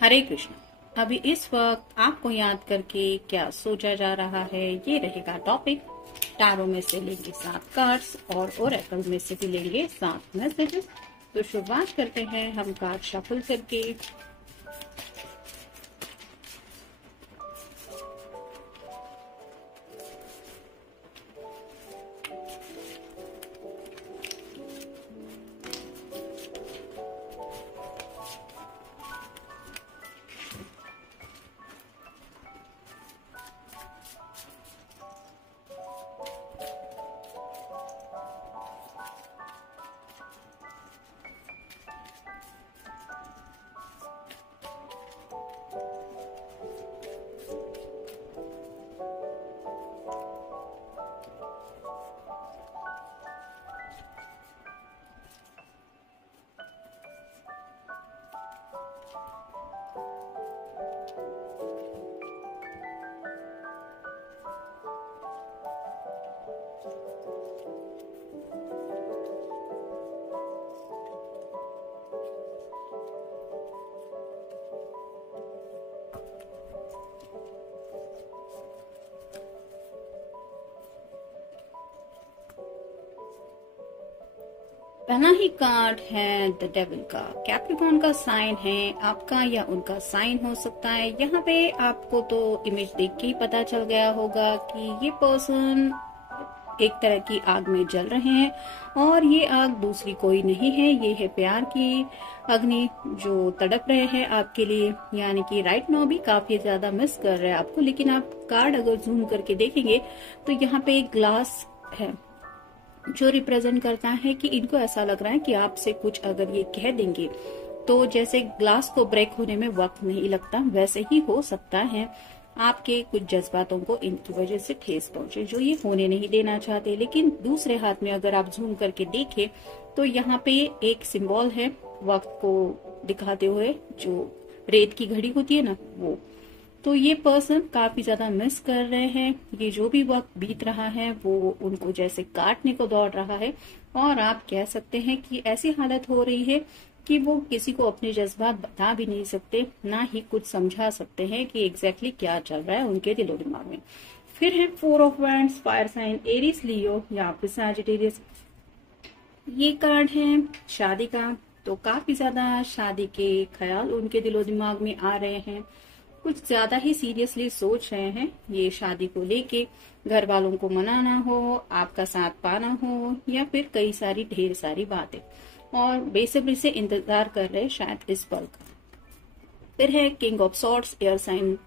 हरे कृष्ण। अभी इस वक्त आपको याद करके क्या सोचा जा रहा है, ये रहेगा टॉपिक। टैरो में से लेंगे 7 कार्ड्स और ओरेकल में से भी लेंगे 7 मैसेजेस। तो शुरुआत करते हैं हम कार्ड शफल करके। पहला ही कार्ड है द डेविल का। कैप्रिकॉर्न का साइन है, आपका या उनका साइन हो सकता है। यहाँ पे आपको तो इमेज देख के ही पता चल गया होगा कि ये पर्सन एक तरह की आग में जल रहे हैं और ये आग दूसरी कोई नहीं है, ये है प्यार की अग्नि जो तड़प रहे हैं आपके लिए। यानी कि राइट नाउ भी काफी ज्यादा मिस कर रहे हैं आपको। लेकिन आप कार्ड अगर जूम करके देखेंगे तो यहाँ पे एक ग्लास है जो रिप्रेजेंट करता है कि इनको ऐसा लग रहा है कि आपसे कुछ अगर ये कह देंगे तो जैसे ग्लास को ब्रेक होने में वक्त नहीं लगता, वैसे ही हो सकता है आपके कुछ जज्बातों को इनकी वजह से ठेस पहुंचे जो ये होने नहीं देना चाहते। लेकिन दूसरे हाथ में अगर आप जूम करके देखें तो यहाँ पे एक सिंबल है वक्त को दिखाते हुए, जो रेत की घड़ी होती है ना वो। तो ये पर्सन काफी ज्यादा मिस कर रहे हैं। ये जो भी वक्त बीत रहा है वो उनको जैसे काटने को दौड़ रहा है और आप कह सकते हैं कि ऐसी हालत हो रही है कि वो किसी को अपने जज्बात बता भी नहीं सकते, ना ही कुछ समझा सकते हैं कि एग्जैक्टली क्या चल रहा है उनके दिलो दिमाग में। फिर है 4 of wands, fire sign Aries, Leo या फिर सैजिटेरियस। ये कार्ड है शादी का। तो काफी ज्यादा शादी के ख्याल उनके दिलो दिमाग में आ रहे हैं, कुछ ज्यादा ही सीरियसली सोच रहे हैं ये शादी को लेके। घर वालों को मनाना हो, आपका साथ पाना हो, या फिर कई सारी ढेर सारी बातें, और बेसब्री से इंतजार कर रहे शायद इस पल का। फिर है king of swords, air sign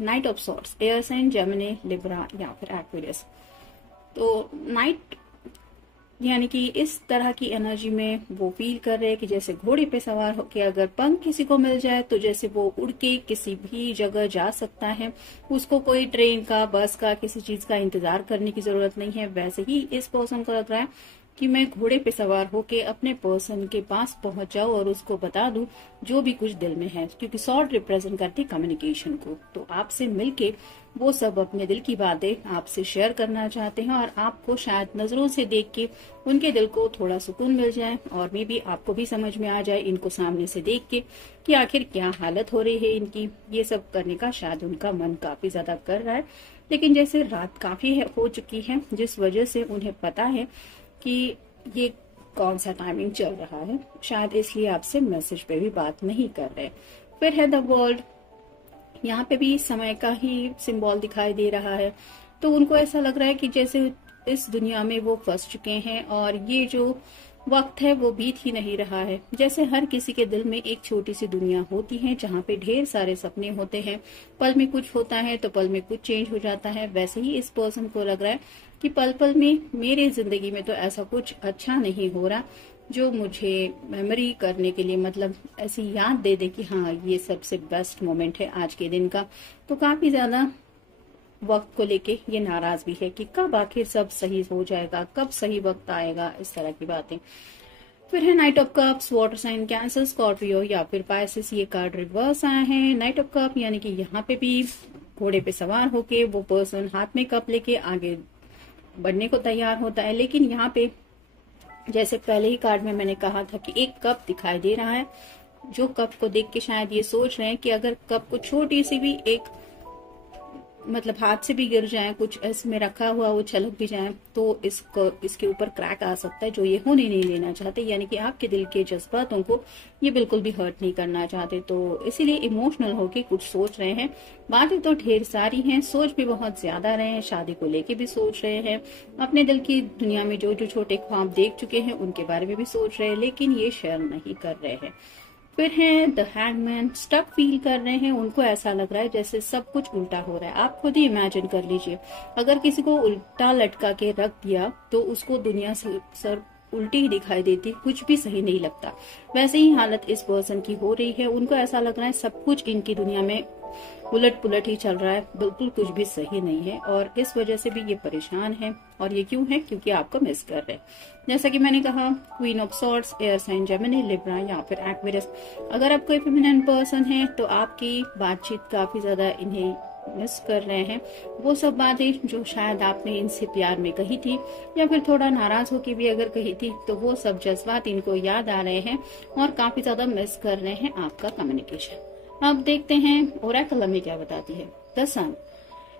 knight of swords, air sign, Gemini, Libra या फिर एक्वेरियस। तो नाइट यानी कि इस तरह की एनर्जी में वो फील कर रहे हैं कि जैसे घोड़े पे सवार होके अगर पंख किसी को मिल जाए तो जैसे वो उड़ के किसी भी जगह जा सकता है, उसको कोई ट्रेन का, बस का, किसी चीज का इंतजार करने की जरूरत नहीं है। वैसे ही इस पर्सन को लग रहा है कि मैं घोड़े पे सवार होके अपने पर्सन के पास पहुंच जाऊं और उसको बता दूं जो भी कुछ दिल में है, क्योंकि सॉर्ड रिप्रेजेंट करती कम्युनिकेशन को। तो आपसे मिलके वो सब अपने दिल की बातें आपसे शेयर करना चाहते हैं और आपको शायद नजरों से देख के उनके दिल को थोड़ा सुकून मिल जाए और मे भी आपको भी समझ में आ जाए इनको सामने से देख के कि आखिर क्या हालत हो रही है इनकी। ये सब करने का शायद उनका मन काफी ज्यादा कर रहा है, लेकिन जैसे रात काफी हो चुकी है जिस वजह से उन्हें पता है कि ये कौन सा टाइमिंग चल रहा है, शायद इसलिए आपसे मैसेज पे भी बात नहीं कर रहे। फिर है द वर्ल्ड। यहाँ पे भी समय का ही सिंबल दिखाई दे रहा है। तो उनको ऐसा लग रहा है कि जैसे इस दुनिया में वो फंस चुके हैं और ये जो वक्त है वो बीत ही नहीं रहा है। जैसे हर किसी के दिल में एक छोटी सी दुनिया होती है जहाँ पे ढेर सारे सपने होते हैं, पल में कुछ होता है तो पल में कुछ चेंज हो जाता है। वैसे ही इस पर्सन को लग रहा है कि पल पल में मेरे जिंदगी में तो ऐसा कुछ अच्छा नहीं हो रहा जो मुझे मेमोरी करने के लिए, मतलब ऐसी याद दे दे कि हाँ ये सबसे बेस्ट मोमेंट है आज के दिन का। तो काफी ज्यादा वक्त को लेके ये नाराज भी है कि कब आखिर सब सही हो जाएगा, कब सही वक्त आएगा, इस तरह की बातें। फिर है knight of cups, water sign, Cancer, Scorpio या फिर पाइसेस। ये कार्ड रिवर्स आया है। नाइट ऑफ कप यानी कि यहाँ पे भी घोड़े पे सवार होके वो पर्सन हाथ में कप लेके आगे बढ़ने को तैयार होता है, लेकिन यहाँ पे जैसे पहले ही कार्ड में मैंने कहा था कि एक कप दिखाई दे रहा है जो कप को देख के शायद ये सोच रहे हैं कि अगर कप को छोटी सी भी एक मतलब हाथ से भी गिर जाए, कुछ इसमें रखा हुआ वो छलक भी जाए, तो इसके ऊपर क्रैक आ सकता है, जो ये होने नहीं देना चाहते। यानी कि आपके दिल के जज्बातों को ये बिल्कुल भी हर्ट नहीं करना चाहते, तो इसीलिए इमोशनल होके कुछ सोच रहे हैं। बातें तो ढेर सारी हैं, सोच भी बहुत ज्यादा रहे हैं, शादी को लेके भी सोच रहे हैं, अपने दिल की दुनिया में जो जो छोटे ख्वाब देख चुके हैं उनके बारे में भी सोच रहे हैं, लेकिन ये शेयर नहीं कर रहे हैं। फिर है द हैंगमैन, स्टक फील कर रहे हैं, उनको ऐसा लग रहा है जैसे सब कुछ उल्टा हो रहा है। आप खुद ही इमेजिन कर लीजिए, अगर किसी को उल्टा लटका के रख दिया तो उसको दुनिया से सर उल्टी ही दिखाई देती, कुछ भी सही नहीं लगता। वैसे ही हालत इस पर्सन की हो रही है, उनको ऐसा लग रहा है सब कुछ इनकी दुनिया में उलट पुलट ही चल रहा है, बिल्कुल कुछ भी सही नहीं है, और इस वजह से भी ये परेशान है। और ये क्यों है? क्योंकि आपको मिस कर रहे हैं। जैसा कि मैंने कहा, queen of swords, air sign Gemini, Libra या फिर एक्वेरियस। अगर आप कोई फेमिनिन पर्सन है तो आपकी बातचीत काफी ज्यादा इन्हें मिस कर रहे हैं। वो सब बातें जो शायद आपने इनसे प्यार में कही थी या फिर थोड़ा नाराज होकर भी अगर कही थी, तो वो सब जज्बात इनको याद आ रहे हैं और काफी ज्यादा मिस कर रहे हैं आपका कम्युनिकेशन। अब देखते हैं ओरेकल हमें क्या बताती है। The sun,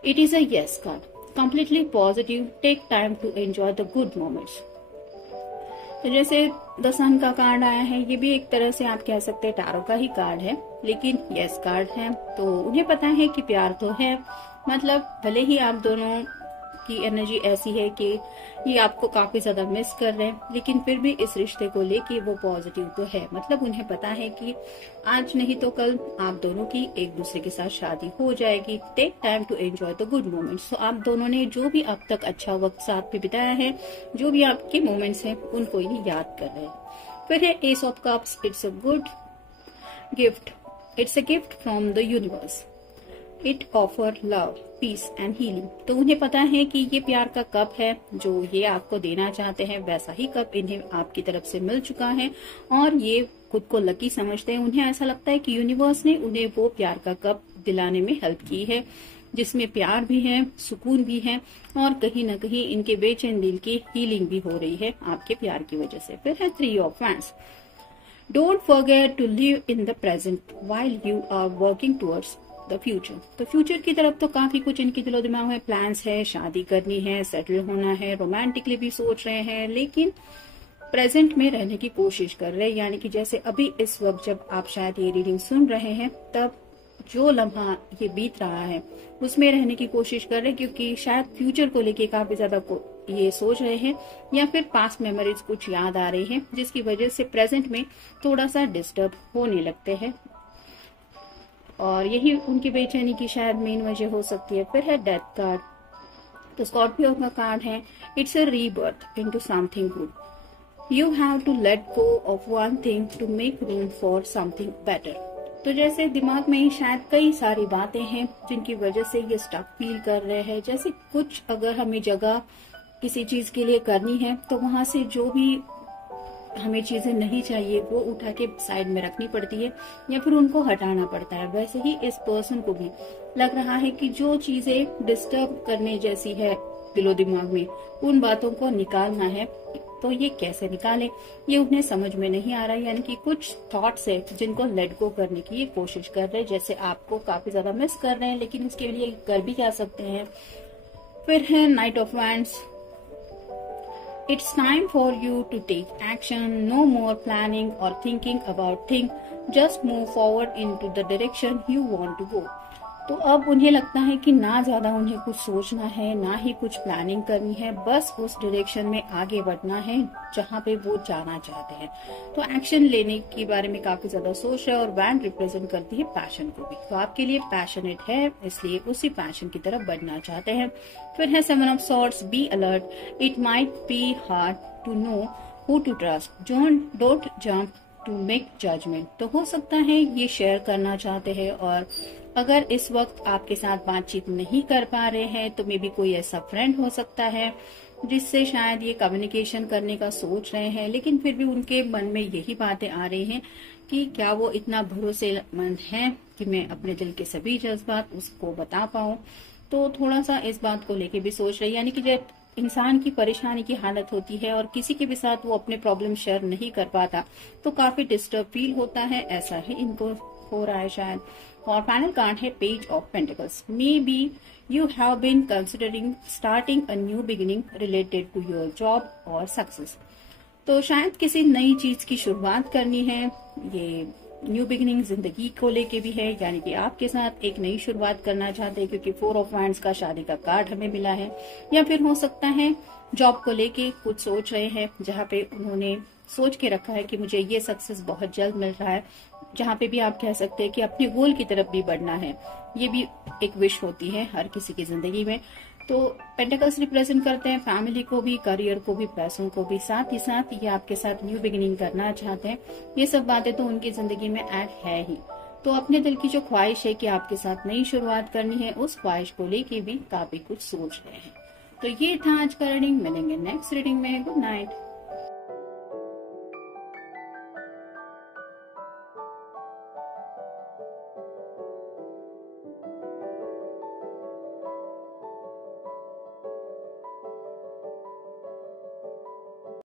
it is a yes card, completely positive, take time to enjoy the good moments. तो जैसे द सन का कार्ड आया है, ये भी एक तरह से आप कह सकते हैं टैरो का ही कार्ड है, लेकिन यस कार्ड है, तो उन्हें पता है कि प्यार तो है। मतलब भले ही आप दोनों की एनर्जी ऐसी है कि ये आपको काफी ज्यादा मिस कर रहे हैं, लेकिन फिर भी इस रिश्ते को लेके वो पॉजिटिव तो है। मतलब उन्हें पता है कि आज नहीं तो कल आप दोनों की एक दूसरे के साथ शादी हो जाएगी। Take time to enjoy the good moments. तो आप दोनों ने जो भी अब तक अच्छा वक्त साथ में बिताया है, जो भी आपके मोमेंट्स हैं, उनको ये याद कर रहे हैं। फिर है ace of cups, it's a good gift, it's a gift from the universe, it offer love, peace and healing. तो उन्हें पता है कि ये प्यार का कप है जो ये आपको देना चाहते हैं, वैसा ही कप इन्हें आपकी तरफ से मिल चुका है और ये खुद को लकी समझते हैं। उन्हें ऐसा लगता है कि यूनिवर्स ने उन्हें वो प्यार का कप दिलाने में हेल्प की है, जिसमें प्यार भी है, सुकून भी है और कहीं न कहीं इनके बेचैन दिल की हीलिंग भी हो रही है आपके प्यार की वजह से। फिर है 3 of wands, don't forget to live in the present while you are working towards the future. तो फ्यूचर की तरफ तो काफी कुछ इनके दिलो दिमाग में प्लान्स है, शादी करनी है, सेटल होना है, रोमांटिकली भी सोच रहे हैं, लेकिन प्रेजेंट में रहने की कोशिश कर रहे हैं। यानी कि जैसे अभी इस वक्त जब आप शायद ये रीडिंग सुन रहे हैं, तब जो लम्हा ये बीत रहा है उसमें रहने की कोशिश कर रहे हैं, क्योंकि शायद फ्यूचर को लेके काफी ज्यादा ये सोच रहे हैं या फिर पास्ट मेमोरीज कुछ याद आ रही हैं, जिसकी वजह से प्रेजेंट में थोड़ा सा डिस्टर्ब होने लगते हैं और यही उनकी बेचैनी की शायद मेन वजह हो सकती है। फिर है डेथ कार्ड, तो स्कॉर्पियो का कार्ड है, it's a rebirth into something good, you have to let go of one thing to make room for something better. तो जैसे दिमाग में शायद कई सारी बातें हैं जिनकी वजह से ये स्टक फील कर रहे हैं। जैसे कुछ अगर हमें जगह किसी चीज के लिए करनी है तो वहां से जो भी हमें चीजें नहीं चाहिए वो उठा के साइड में रखनी पड़ती है या फिर उनको हटाना पड़ता है। वैसे ही इस पर्सन को भी लग रहा है कि जो चीजें डिस्टर्ब करने जैसी है दिलो दिमाग में, उन बातों को निकालना है। तो ये कैसे निकाले ये उन्हें समझ में नहीं आ रहा है। यानी कि कुछ थॉट्स है जिनको लेट गो करने की ये कोशिश कर रहे हैं। जैसे आपको काफी ज्यादा मिस कर रहे हैं, लेकिन उसके लिए कर भी क्या सकते हैं। फिर है knight of wands, it's time for you to take action, no more planning or thinking about things, just move forward into the direction you want to go। तो अब उन्हें लगता है कि ना ज्यादा उन्हें कुछ सोचना है, ना ही कुछ प्लानिंग करनी है, बस उस डायरेक्शन में आगे बढ़ना है जहाँ पे वो जाना चाहते हैं। तो एक्शन लेने के बारे में काफी ज्यादा सोच रहे हैं और वैंड रिप्रेजेंट करती है पैशन को भी। तो आपके लिए पैशनेट है, इसलिए उसी पैशन की तरफ बढ़ना चाहते हैं। फिर है 7 of swords, be alert, it might be hard to know who to trust, don't jump to make judgment. तो हो सकता है ये शेयर करना चाहते हैं और अगर इस वक्त आपके साथ बातचीत नहीं कर पा रहे हैं तो मे बी कोई ऐसा फ्रेंड हो सकता है जिससे शायद ये कम्युनिकेशन करने का सोच रहे हैं, लेकिन फिर भी उनके मन में यही बातें आ रही हैं कि क्या वो इतना भरोसेमंद है कि मैं अपने दिल के सभी जज्बात उसको बता पाऊं। तो थोड़ा सा इस बात को लेके भी सोच रहे हैं। यानी कि जब इंसान की परेशानी की हालत होती है और किसी के भी साथ वो अपने प्रॉब्लम शेयर नहीं कर पाता तो काफी डिस्टर्ब फील होता है, ऐसा ही इनको हो रहा है शायद। और फाइनल कार्ड है page of pentacles. Maybe you have been considering starting a new beginning related to your job और सक्सेस। तो शायद किसी नई चीज की शुरुआत करनी है, ये न्यू बिगिनिंग जिंदगी को लेके भी है, यानी कि आपके साथ एक नई शुरुआत करना चाहते हैं क्योंकि 4 ऑफ वांड्स का शादी का कार्ड हमें मिला है। या फिर हो सकता है जॉब को लेके कुछ सोच रहे हैं जहाँ पे उन्होंने सोच के रखा है कि मुझे ये सक्सेस बहुत जल्द मिल रहा है, जहाँ पे भी आप कह सकते हैं कि अपने गोल की तरफ भी बढ़ना है। ये भी एक विश होती है हर किसी की जिंदगी में। तो पेंटिकल्स रिप्रेजेंट करते हैं फैमिली को भी, करियर को भी, पैसों को भी, साथ ही साथ ये आपके साथ न्यू बिगिनिंग करना चाहते हैं। ये सब बातें तो उनकी जिंदगी में ऐड है ही। तो अपने दिल की जो ख्वाहिश है कि आपके साथ नई शुरुआत करनी है, उस ख्वाहिश को लेके भी काफी कुछ सोच रहे हैं। तो ये था आज का रीडिंग। मिलेंगे नेक्स्ट रीडिंग में। Good night.